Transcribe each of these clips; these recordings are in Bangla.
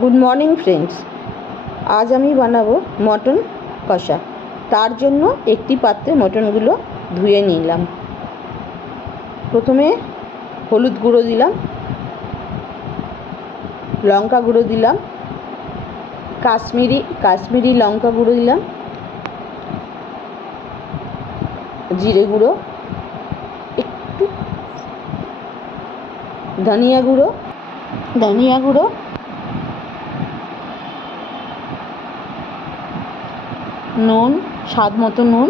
গুড মর্নিং ফ্রেন্ডস আজ আমি বানাবো মটন কষা। তার জন্য একটি পাত্রে মটনগুলো ধুয়ে নিলাম। প্রথমে হলুদ গুঁড়ো দিলাম। লঙ্কা গুঁড়ো দিলাম। কাশ্মীরি কাশ্মীরি লঙ্কা গুঁড়ো দিলাম। জিরে গুঁড়ো। একটু ধনিয়া গুঁড়ো। ধনিয়া গুঁড়ো। নুন, স্বাদ মতো নুন।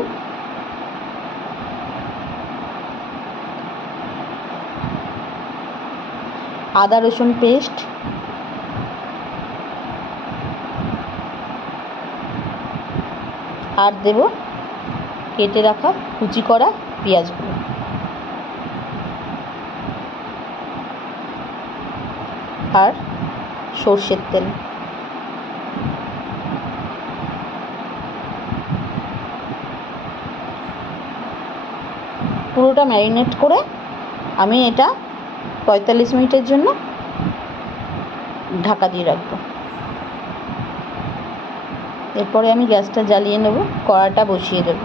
আদা, রসুন পেস্ট। আর দেব কেটে রাখা কুচি করা পেঁয়াজগুলো। আর সর্ষের তেল। পুরোটা ম্যারিনেট করে আমি এটা পঁয়তাল্লিশ মিনিটের জন্য ঢাকা দিয়ে রাখব। এরপরে আমি গ্যাসটা জ্বালিয়ে নেব, কড়াটা বসিয়ে দেব।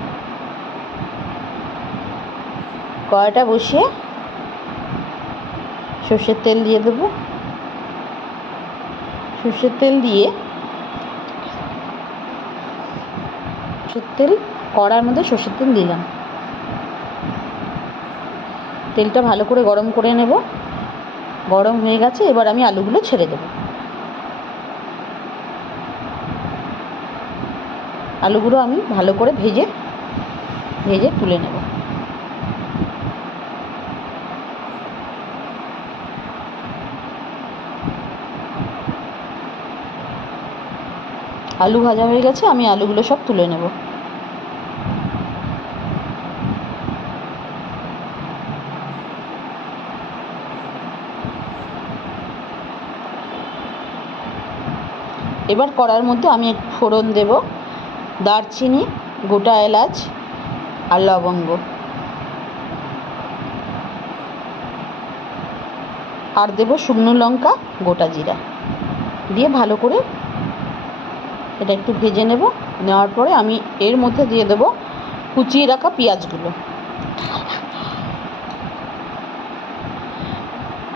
কড়াটা বসিয়ে সর্ষের তেল দিয়ে দেবো। সর্ষের তেল দিয়ে সর্ষের তেল, কড়ার মধ্যে সর্ষের তেল দিলাম। তেলটা ভালো করে গরম করে নেব। গরম হয়ে গেছে, এবার আমি আলুগুলো ছেড়ে দেব। আলুগুলো আমি ভালো করে ভেজে ভেজে তুলে নেব। আলু ভাজা হয়ে গেছে, আমি আলুগুলো সব তুলে নেব। এবার কড়ার মধ্যে আমি ফোড়ন দেব, দারচিনি, গোটা এলাচ আর লবঙ্গ। আর দেব শুকনো লঙ্কা, গোটা জিরা। দিয়ে ভালো করে এটা একটু ভেজে নেব। নেওয়ার পরে আমি এর মধ্যে দিয়ে দেব কুচিয়ে রাখা পেঁয়াজগুলো।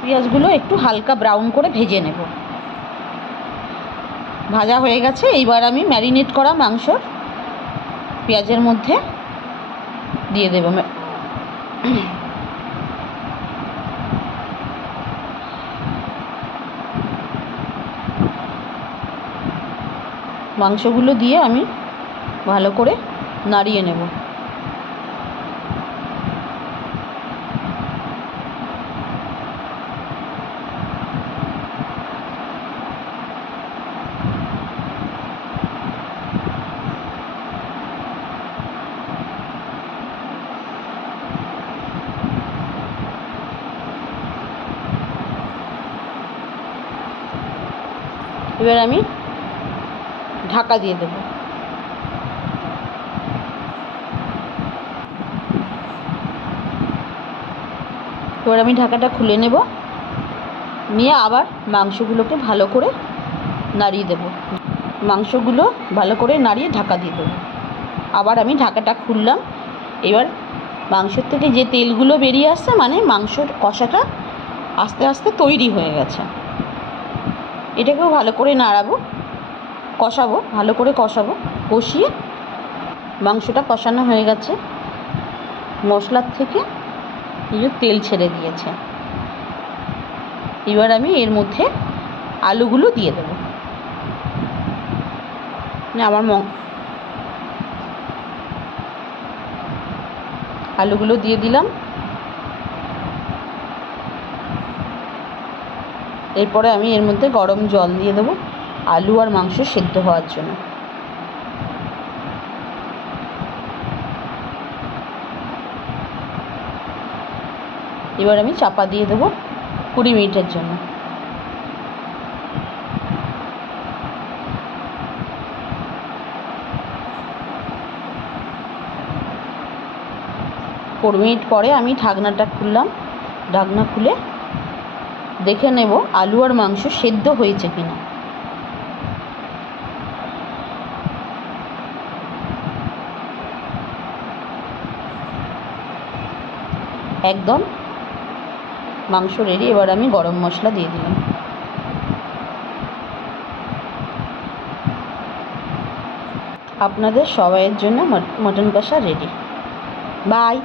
পেঁয়াজগুলো একটু হালকা ব্রাউন করে ভেজে নেব। ভাজা হয়ে গেছে। এইবার আমি ম্যারিনেট করা মাংস পেঁয়াজের মধ্যে দিয়ে দেব। মাংসগুলো দিয়ে আমি ভালো করে নাড়িয়ে নেব। এবার আমি ঢাকা দিয়ে দেব। এবার আমি ঢাকাটা খুলে নেব। নিয়ে আবার মাংসগুলোকে ভালো করে নাড়িয়ে দেব। মাংসগুলো ভালো করে নাড়িয়ে ঢাকা দিয়ে দেবো। আবার আমি ঢাকাটা খুললাম। এবার মাংসের থেকে যে তেলগুলো বেরিয়ে আসছে মানে মাংসর কষাটা আস্তে আস্তে তৈরি হয়ে গেছে। এটাকেও ভালো করে নাড়াবো, কষাবো, ভালো করে কষাবো, কষিয়ে মাংসটা কষানো হয়ে গেছে। মশলার থেকে এই তেল ছেড়ে দিয়েছে। এবার আমি এর মধ্যে আলুগুলো দিয়ে দেবো। মানে আমার ম আলুগুলো দিয়ে দিলাম। এরপরে আমি এর মধ্যে গরম জল দিয়ে দেবো আলু আর মাংস সেদ্ধ হওয়ার জন্য। এবার আমি চাপা দিয়ে দেবো কুড়ি মিনিটের জন্য। কুড়ি মিনিট পরে আমি ঢাকনাটা খুললাম। ঢাকনা খুলে দেখে নেব আলু আর মাংস সেদ্ধ হয়েছে কিনা। একদম মাংস রেডি এবার আমি গরম মশলা দিয়ে দিলাম। আপনাদের সবাইয়ের জন্য মটন কষা রেডি বাই